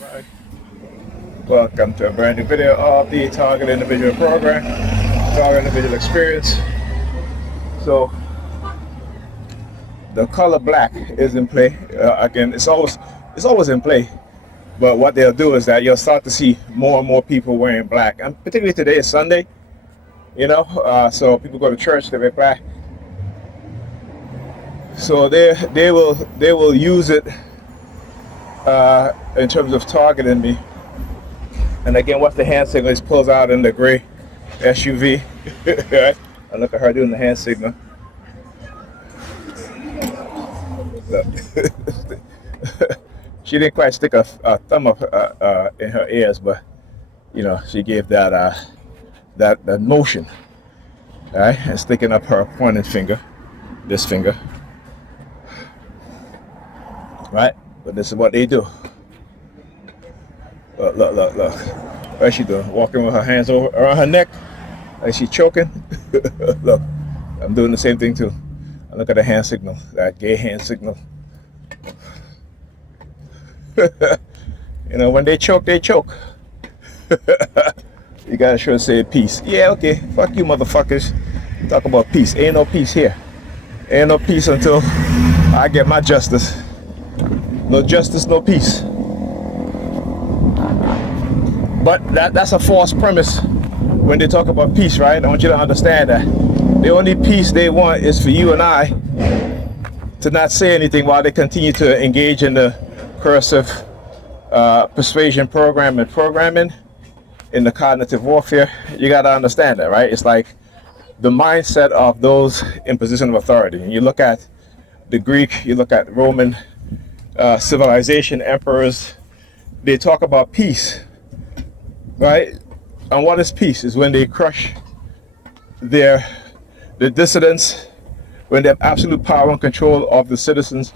Right. Welcome to a brand new video of the Target Individual Program, Target Individual Experience. So the color black is in play. Again, it's always in play. But what they'll do is that you'll start to see more and more people wearing black, and particularly today is Sunday. So people go to church, they wear black. So they will use it in terms of targeting me. And again, what's the hand signal? It pulls out in the gray SUV. Right? And look at her doing the hand signal. Look. She didn't quite stick a thumb up in her ears, but she gave that motion, all right, and sticking up her pointing finger, this finger, right? But this is what they do. Look. What's she doing? Walking with her hands over around her neck, like she's choking. Look, I'm doing the same thing too. And look at the hand signal, that gay hand signal. When they choke, they choke. You gotta sure say peace. Yeah, okay. Fuck you, motherfuckers. Talk about peace. Ain't no peace here. Ain't no peace until I get my justice. No justice, no peace. But that's a false premise when they talk about peace, right? I want you to understand that the only peace they want is for you and I to not say anything while they continue to engage in the cursive persuasion programming in the cognitive warfare. You got to understand that, right? It's like the mindset of those in position of authority. And you look at the Greek, you look at Roman civilization, emperors, they talk about peace, right? And what is peace? Is when they crush the dissidents, when they have absolute power and control of the citizens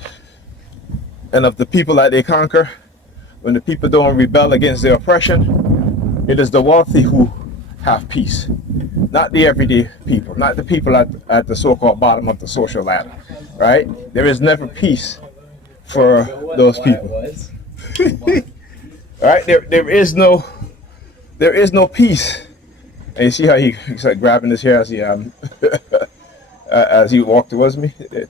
and of the people that they conquer, when the people don't rebel against their oppression. It is the wealthy who have peace, not the everyday people, not the people at the so-called bottom of the social ladder, right? There is never peace for those people. Right? There is no peace. And you see how he's like grabbing his hair as he as he walked towards me. They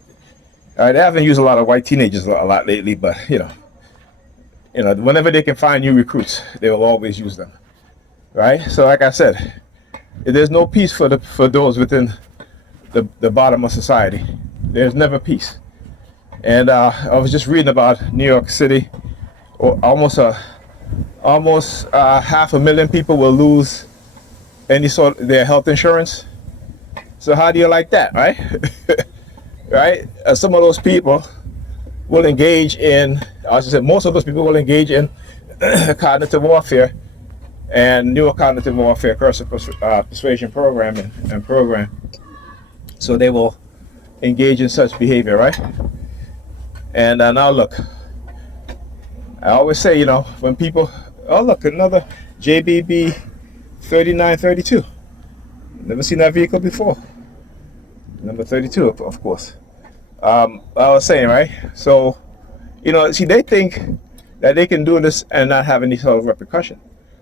haven't used a lot of white teenagers a lot lately, but whenever they can find new recruits, they will always use them, right? So, like I said, there's no peace for those within the bottom of society. There's never peace. And I was just reading about New York City. Almost 500,000 people will lose any sort of their health insurance. So how do you like that, right? Right? Some of those people will engage in, I should say, most of those people will engage in cognitive warfare and neurocognitive warfare, cursive persuasion programming and program. So they will engage in such behavior, right? And now look, I always say, when people, oh look, another JBB 3932. Never seen that vehicle before. Number 32, of course. I was saying, right? So, see, they think that they can do this and not have any sort of repercussion.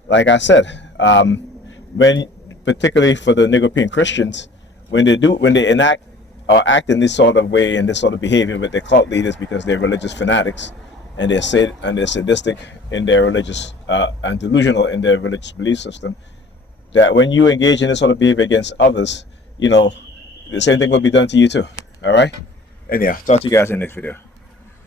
Like I said, particularly for the Negropean Christians, when they enact or act in this sort of way and this sort of behavior with their cult leaders because they're religious fanatics and they're sadistic in their religious and delusional in their religious belief system, that when you engage in this sort of behavior against others, the same thing will be done to you too. All right? Anyhow, talk to you guys in the next video.